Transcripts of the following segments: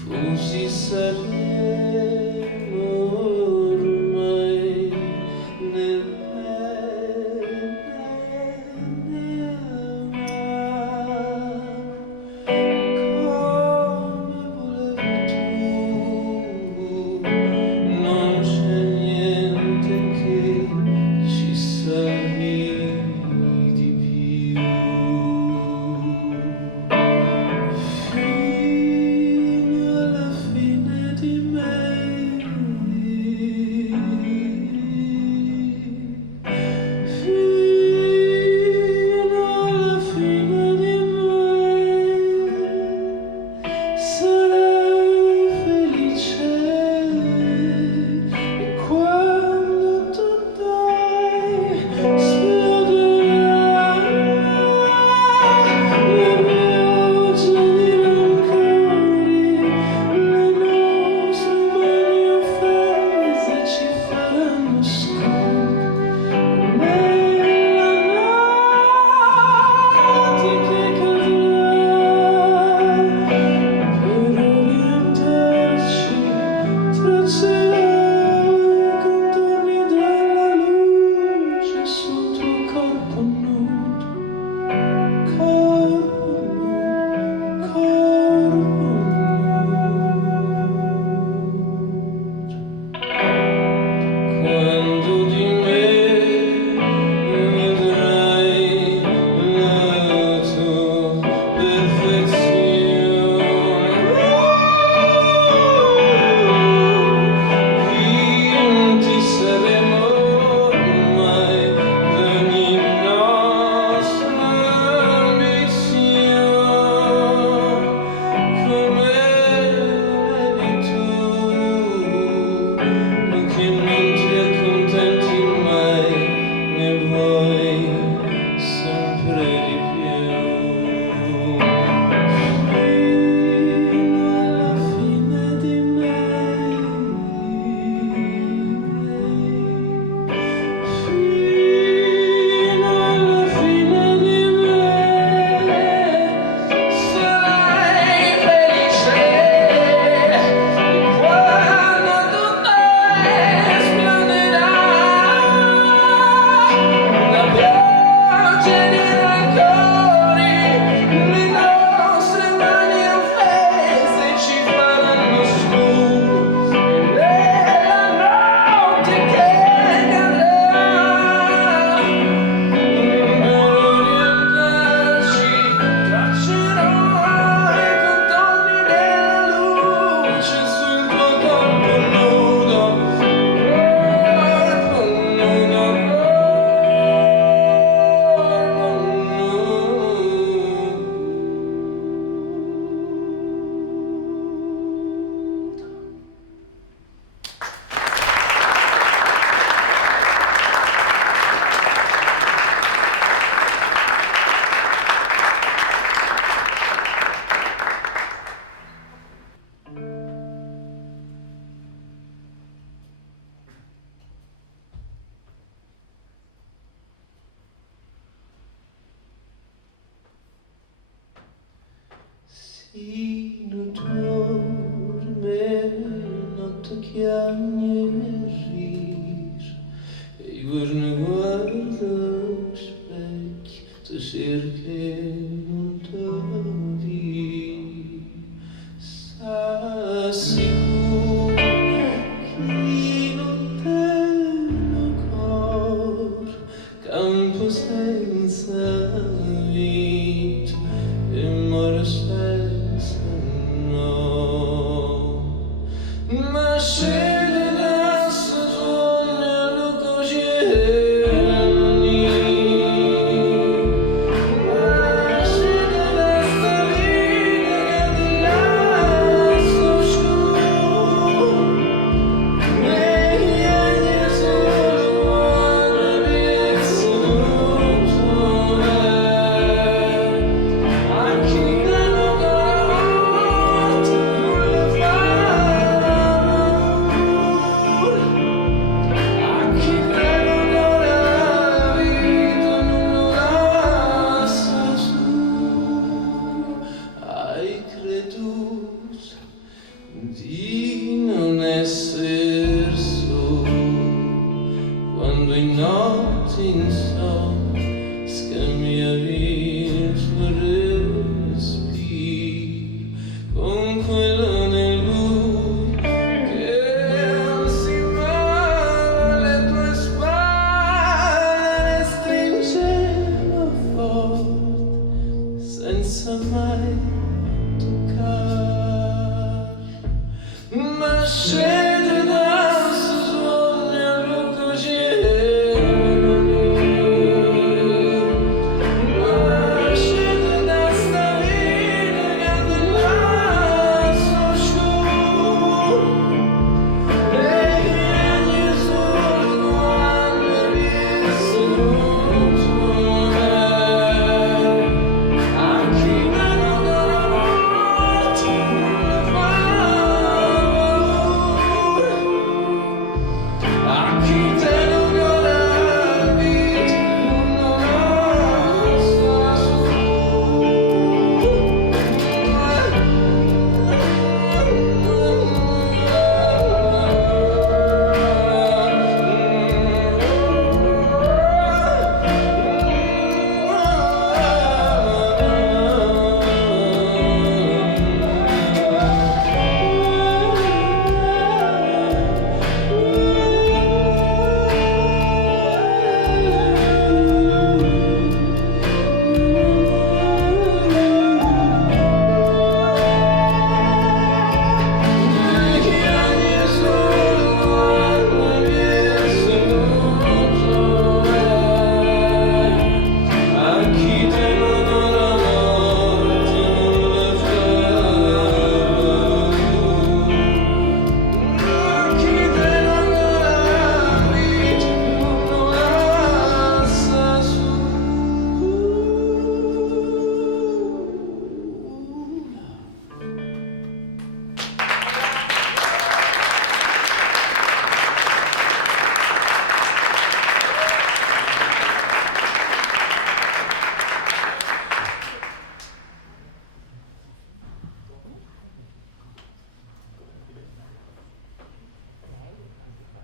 Fusi saremo ormai nel bene come volevi tu, non c'è niente che ci salvi di più. Sino dorme notte chiagneriš Igor ne guarda specchi tu cerchi non trovi sa sicuro chi non teme cor campo senza vita e muore senza le notti insonni, scambiavi il tuo respiro con quello nel buio che si muove alle tue spalle, le stringeva forte senza mai toccare, ma scende dal suo sogno all'occasione, ma scende da sta vita che dell'alzo sciù, e ogni solo quando visto anche meno della morte non le fa paura, a chi te non la vita non sta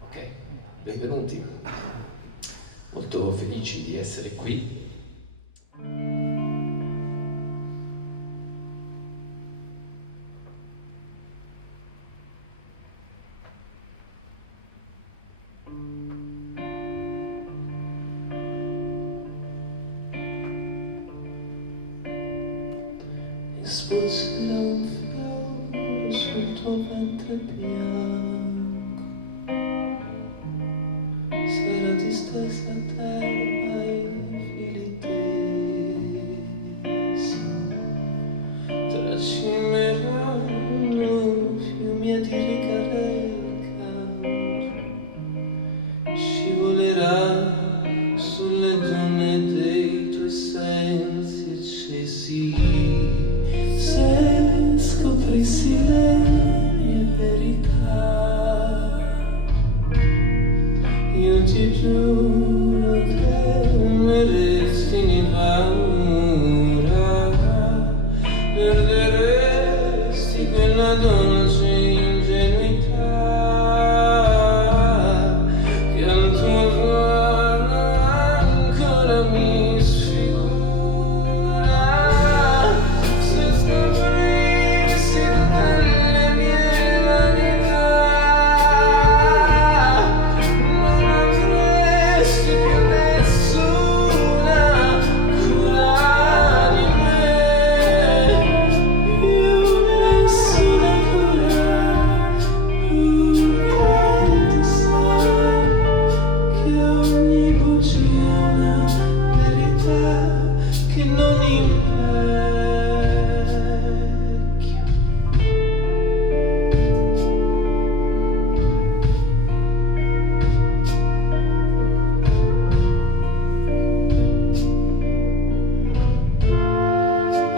Ok, benvenuti. Molto felici di essere qui. E spuzza un fiore sul tuo ventre bianco, sarà distesa a terra ai fili tesi, tracimeranno fiumi a dirigare il canto, scivolerà sulle dune dei tuoi sensi accesi, se scoprissi le mie verità. Io ti giuro che meresti di paura, perderesti quella dolce ingenuità che al tuo sguardo ancora mi sfigura. Se scoprissi tutte le mie vanità, non avresti più nessuna cura di me. Io nessuna cura, purché tu sai che ogni bugia è una verità che non invecchia.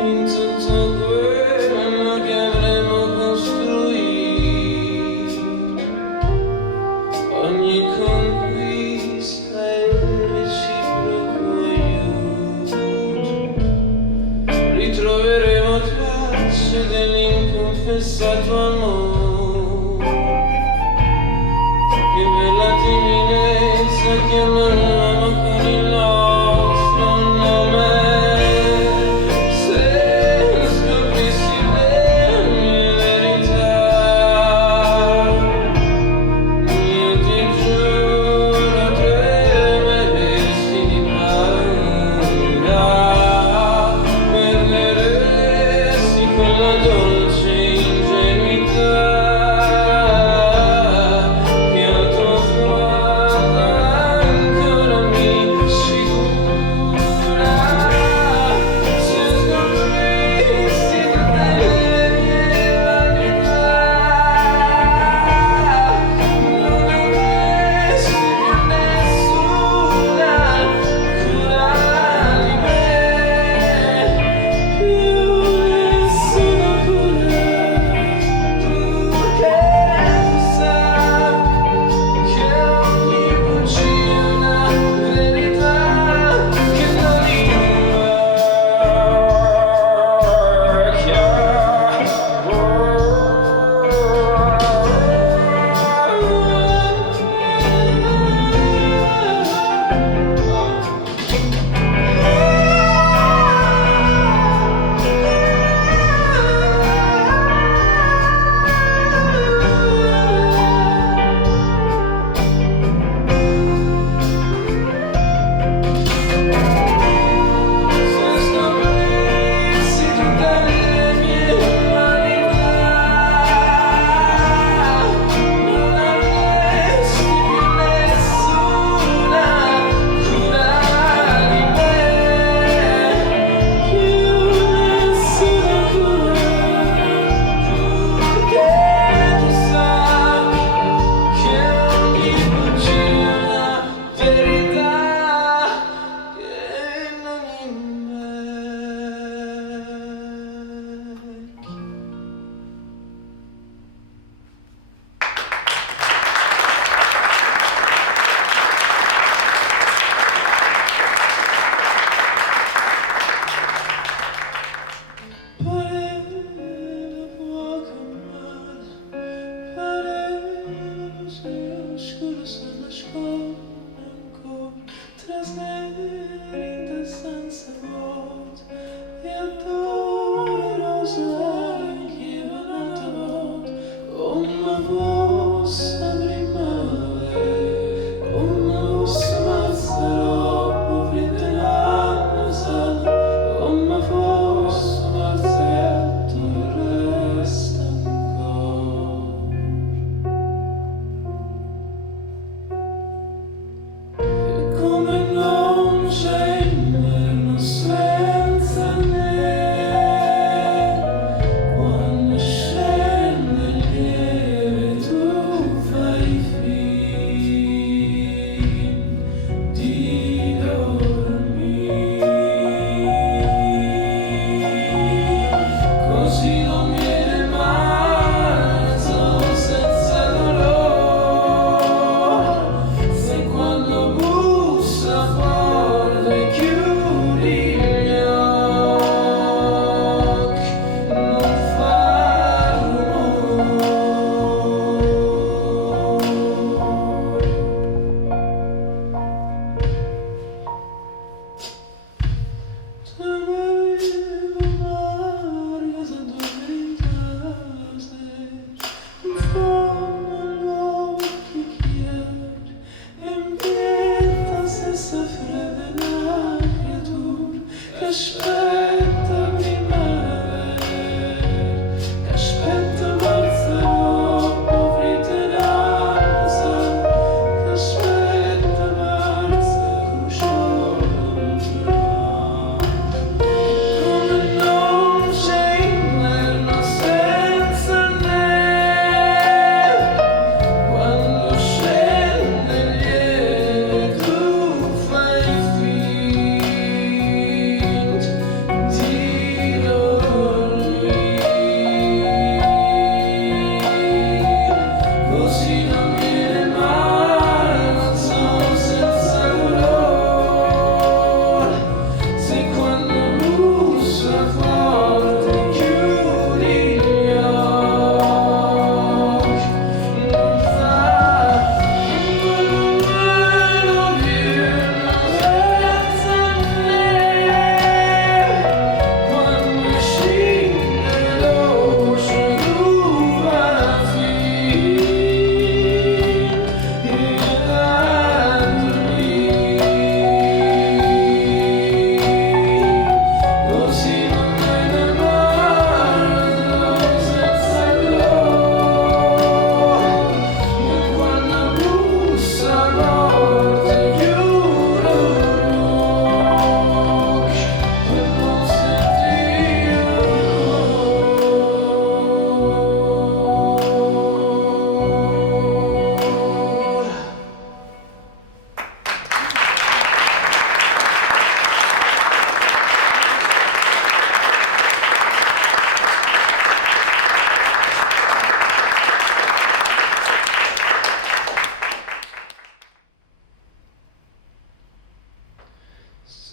In tutto quello che avremo costruito, ogni conquista e reciproco aiuto, ritroveremo tracce dell'inconfessato amore che per la timidezza chiamano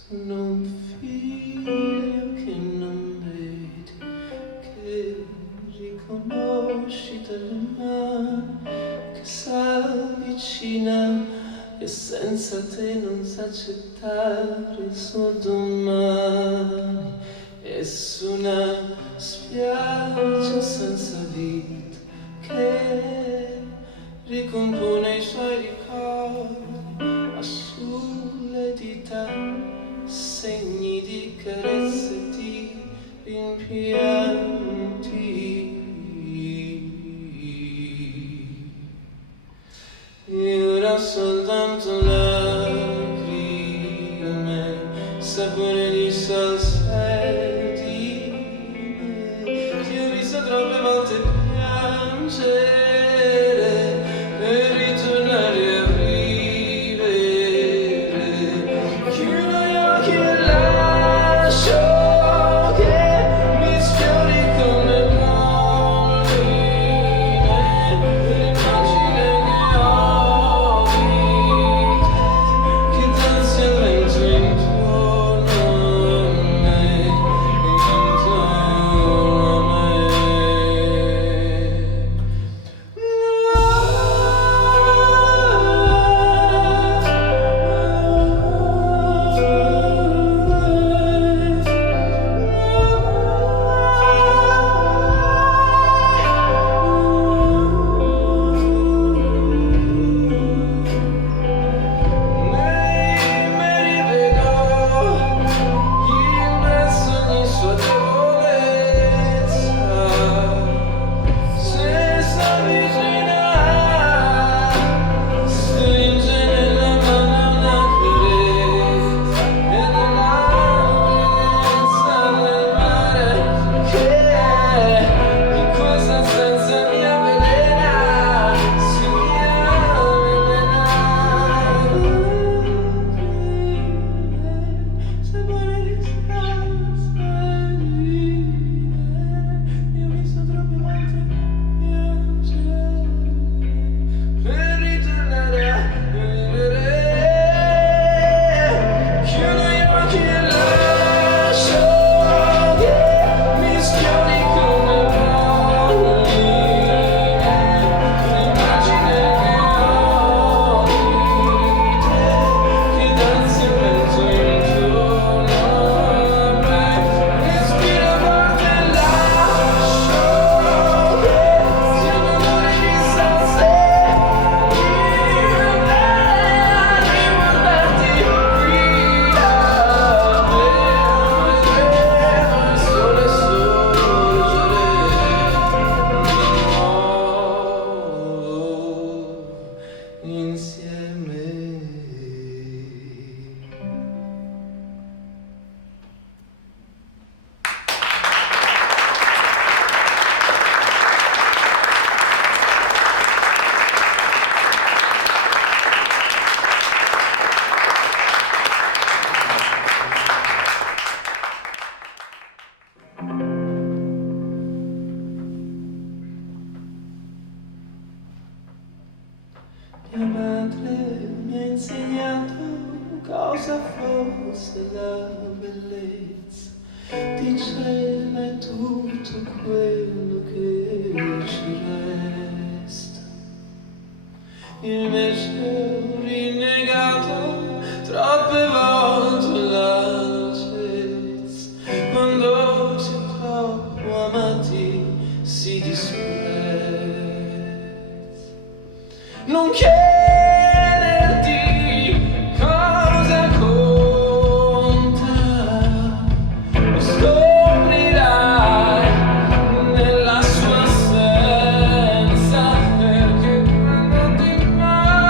Sono un figlio che non vedi, che riconosci dalle mani, che s'avvicina e senza te non sa accettare il suo domani. E su una spiaggia senza vita che ricompone i suoi ricordi, ha sulle dita segni di carezze e di rimpianti. Io ho soltanto lacrime, sapore di salsedine. Ti ho visto troppe volte piangere per ritornare a vivere. Chiudo gli occhi e lascio che mi sfiori come molline l'immagine che ho di te, che danzi al vento intorno a me, intorno a mi rivedo immerso ogni sua debolezza, senza vicina, stringe nella mano una carezza e nella bellezza del mare che di questa senza mi avvelena, si mi avvelena. Sapore di salsedine, io ho visto troppe volte piangere per ritornare a vivere. Chiudo gli occhi e lascio che mi sfiori come molline l'immagine che ho di te, che danzi il vento intorno a me. Respiro forte e lascio che sia un odore di salsedine riportarti qui da me, vedremo il sole sorgere di nuovo insieme. Mia madre mi ha insegnato cosa fosse la bellezza, diceva è tutto quello che ci resta. Invece ho rinnegato troppe volte la dolcezza, quando si è troppo amati si disprezza. Non chiederti cosa conta, lo scoprirai nella sua assenza, perché quando ti manca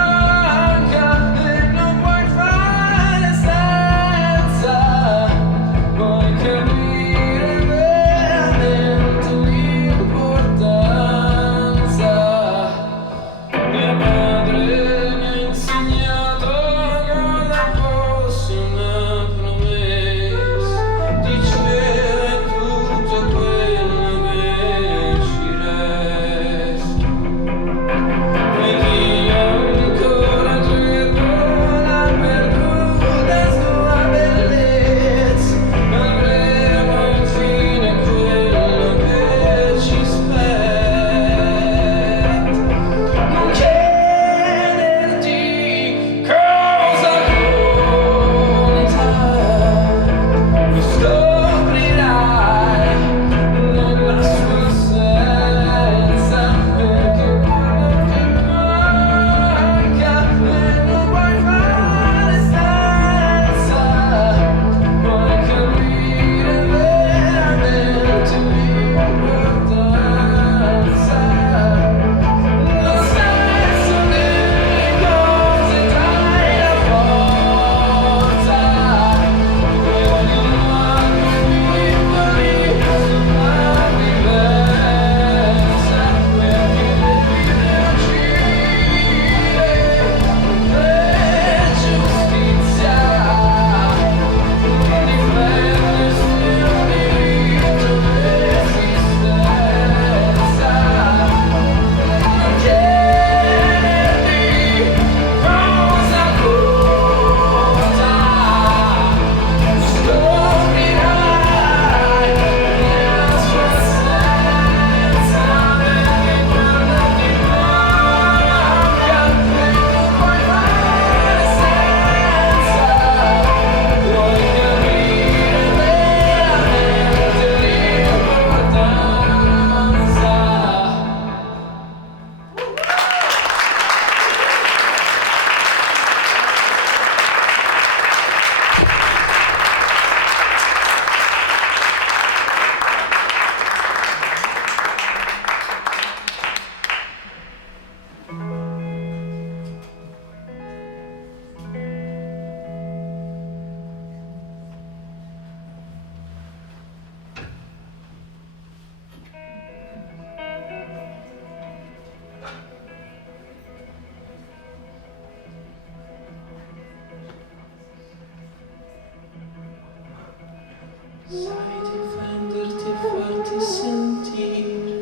sai difenderti e farti sentire,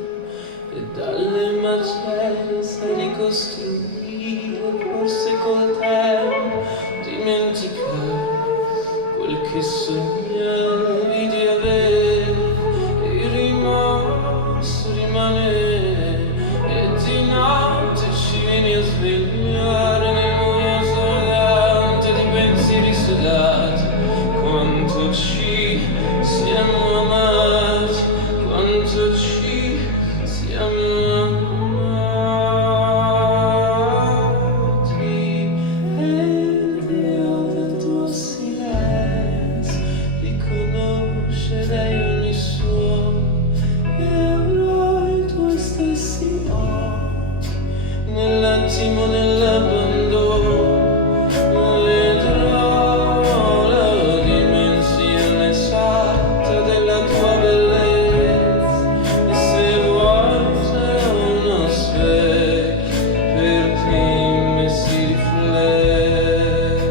e dalle macerie sai ricostruire, forse col tempo dimenticare quel che sognavi di avere, e il rimorso rimane, e di notte ci vieni a svegliare nel buio assordante di pensieri sudati. Quanto ci siamo amati, quanto ci siamo amati, ed io del tuo silenzio riconoscerei ogni suono, e avrò i tuoi stessi occhi nell'attimo dell'abbandono. Vedrò la dimensione esatta della tua bellezza, e se vuoi sarà uno specchio perché in me si riflette.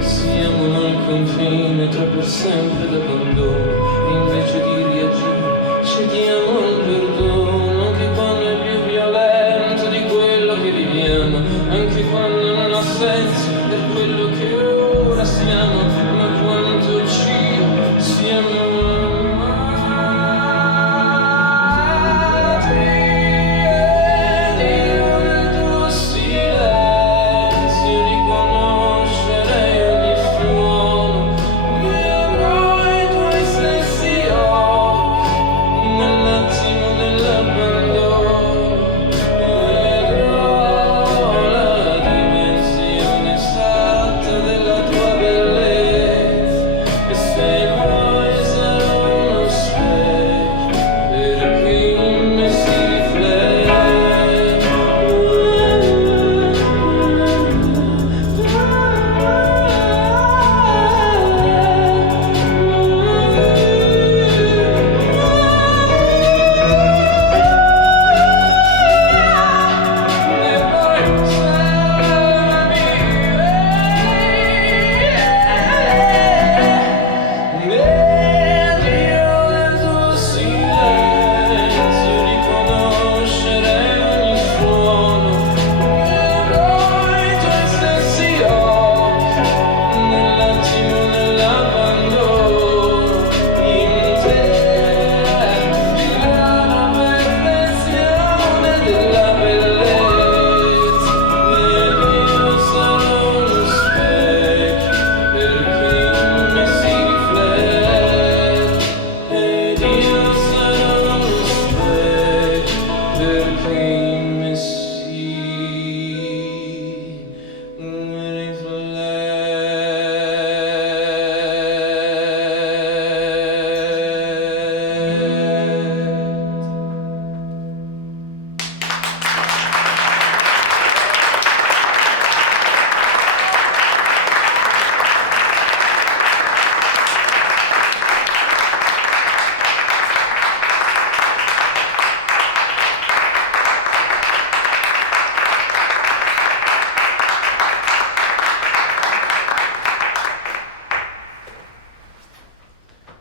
Siamo nel confine tra per sempre d'abbandono, invece di reagire cediamo al perdono, anche quando è più violento di quello che viviamo, anche quando non ha senso per quello che ora siamo, ma quanto ci siamo amati, ed io nel tuo silenzio riconoscerei ogni suono, e avrò i tuoi stessi occhi nell'attimo dell'abbandono. Vedrò la dimensione esatta della tua bellezza, e se vuoi sarò uno specchio perché in me si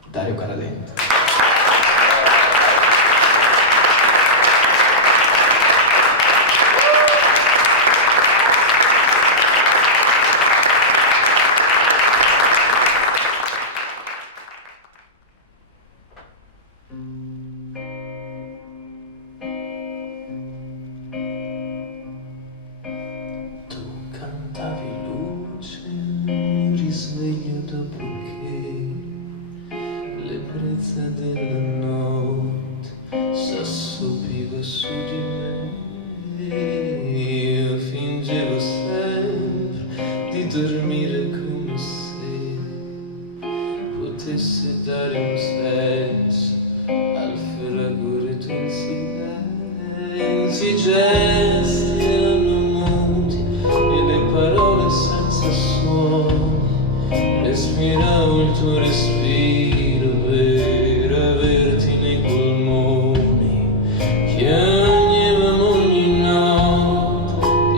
Dario Caradente. Tu cantavi luce, mi risveglio dopo che l'ebbrezza della notte s'assopiva su di me. Io fingevo sempre di dormire come se potesse dare un senso al fragore tuoi silenzi, gesti erano muti e le parole senza suono, respiravo il tuo respiro per averti nei polmoni, piangevamo ogni notte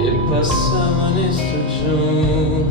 e passavano le stagioni,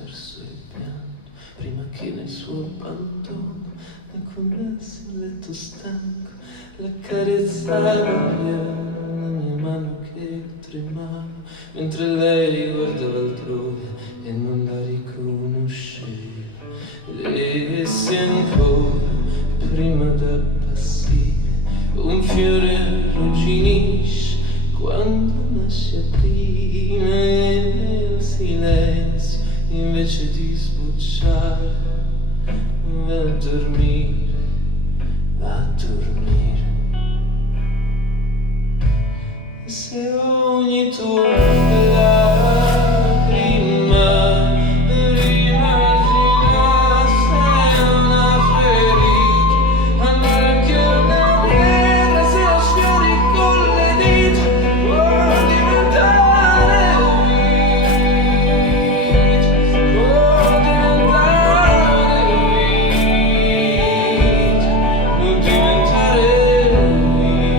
verso il pianto, prima che nel suo abbandono nascondessi il letto stanco, l'accarezzava piano la mia mano che tremava, mentre lei guardava altrove e non la riconosceva. E se ancora, prima d'appassire, un fiore arrugginisce quando nasce prima, e nel silenzio, invece di sbocciare, va a dormire, va a dormire. E se ogni tua lacrima rimaginasse una ferita, anche una pietra se la sfiori con le dita, può diventare vita, può diventare vita, può diventare vita.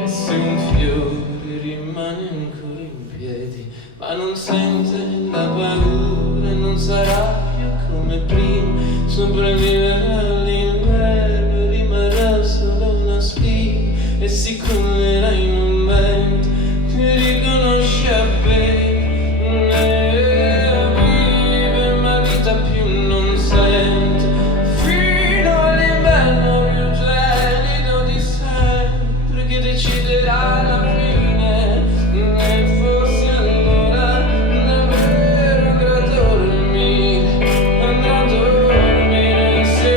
E se un fiore rimane ancora in piedi, ma non sente la paura, non sarà più come prima, sopravviverà all'inverno e rimarrà solo una spina, e si collerà in un vento che riconosce appena, e vive ma vita più non sente, fino all'inverno più gelido di sempre, che deciderà la fine, e forse allora davvero andrà a dormire, se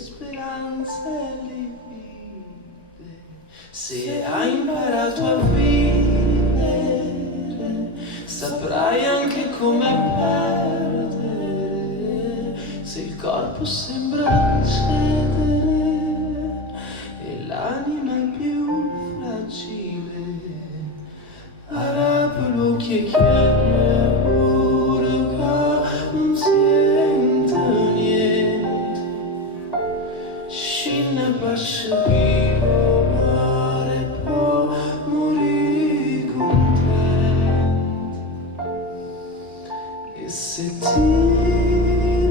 speranze livide. Se hai imparato a vivere, saprai anche come perdere. Se il corpo sembra cedere e l'anima è più fragile, arapelo che chiama urca, non sente niente. Scinna bascia vivo, mare può morire contento. E se ti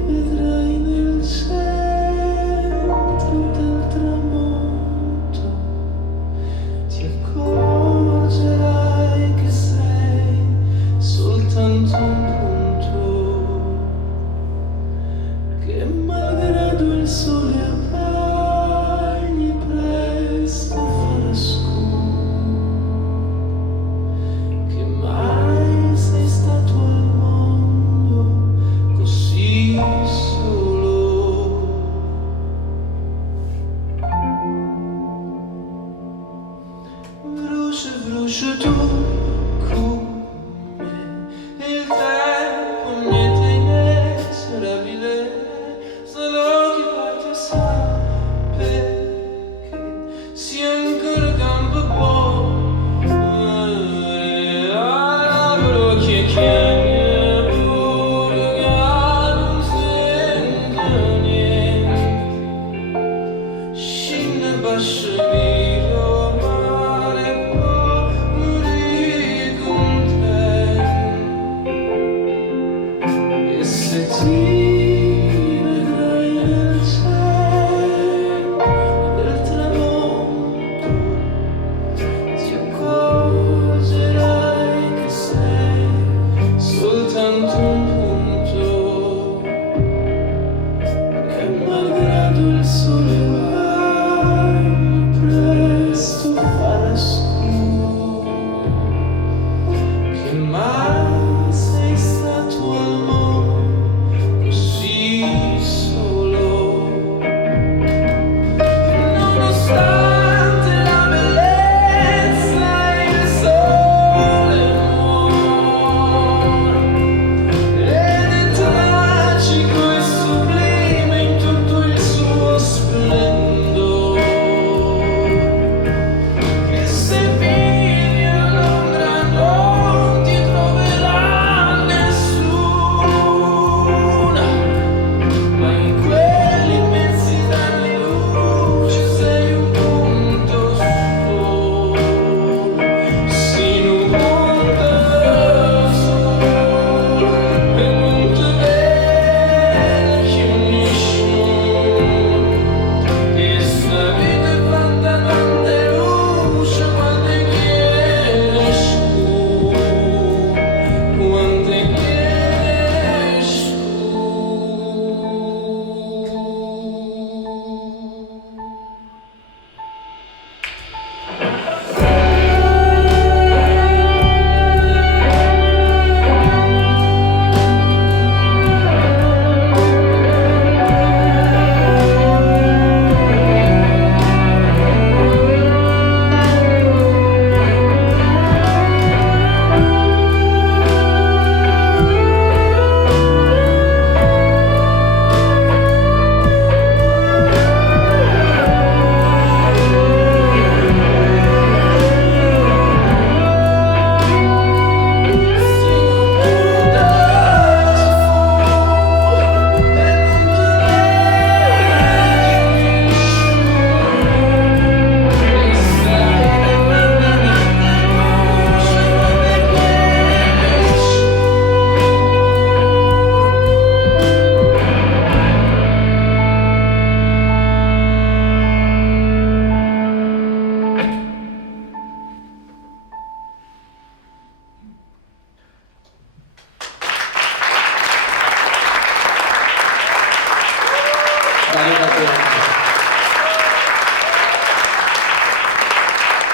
vedrai nel centro del tramonto, ti accorgerai che sei soltanto un punto, che malgrado il sole appagli presto farà scuro, che mai sei stato al mondo così solo. Brucia, brucia tu come il tempo niente inesorabile, solo chi parte sa perché si ancora campo può. Però che chiami pure non sento niente. Scinna bascia viro, mare può morire contento. E se ti vedrai nel cielo del tramonto, ti accorgerai che sei soltanto un punto, che malgrado il sole presto farà scuro, che mai sei stato al mondo così solo. Nonostante la bellezza e il sole muore, ed è tragico e sublime in tutto il suo splendore, che se vivi a Londra non ti troverà nessuna, ma in quell'immensità di luce sei un punto solo, sì, un punto solo, e non ti vecchio nessuno, che sta vita è fatta tante luce quante chiede scu, quante chiede scu.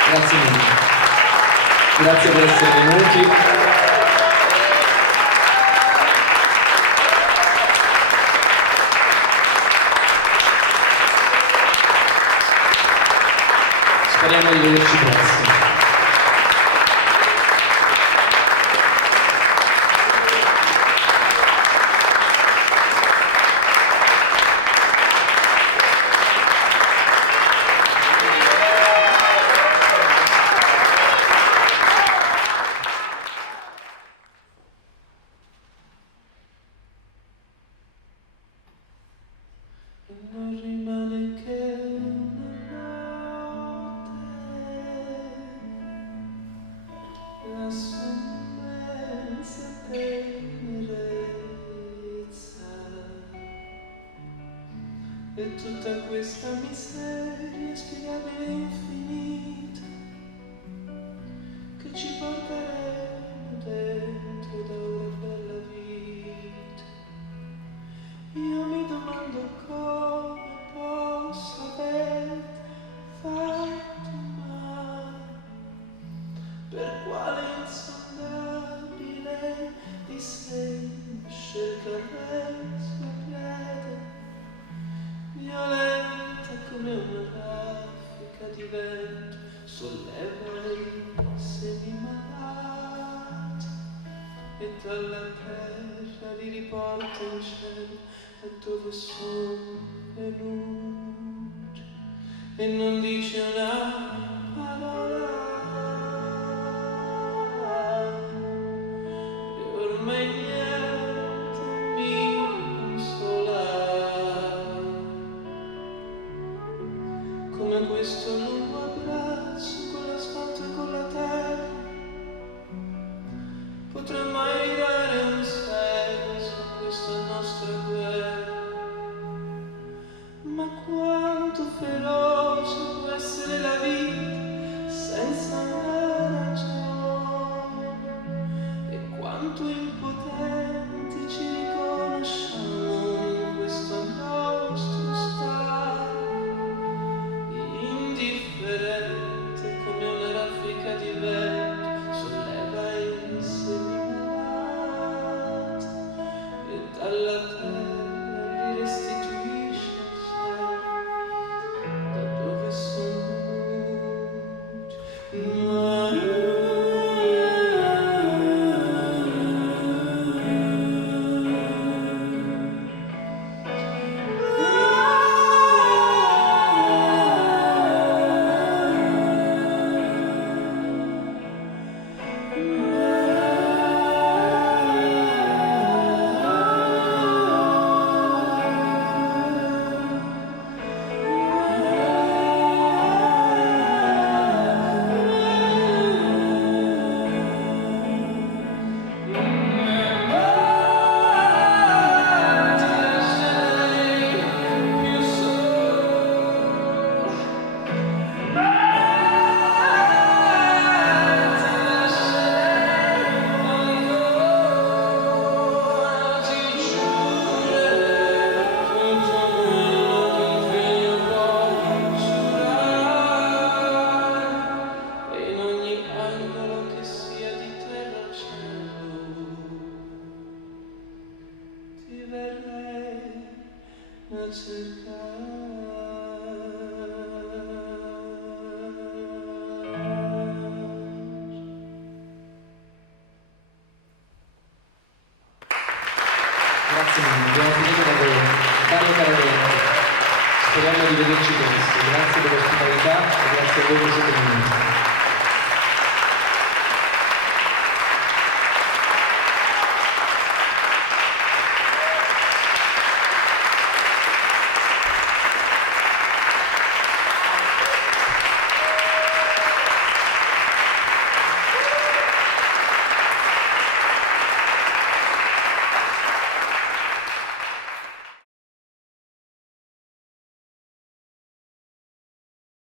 Grazie mille. Grazie per essere venuti. Speriamo di vederci presto. Non rimane che una notte, la sommensa tenerezza e tutta questa miseria spiegabile e infinita che ci porteremo dentro da una bella vita. Io mi domando come posso aver fatto male, per quale insondabile disegno cercare sul piede, violenta come una raffica di vento, solleva i semi malati e dalla terra li riporta in cielo, da dove sono venuti, e non dice una parola, e ormai niente mi consola, come questo lungo abbraccio con l'asfalto e con la terra. Potrà mai dare un senso a questa nostra guerra? Ma quanto feroce può essere la vita senza una ragione, e quanto impotenti ci riconosciamo in questo nostro stato, indifferente come una raffica di vento, solleva in seminati e dalla terra li restituisce al cielo, da dove sono a Grazie mille, abbiamo finito da voi. Dario Caradei, speriamo di vederci presto. Grazie per l'ospitalità e grazie a voi che siete venuti.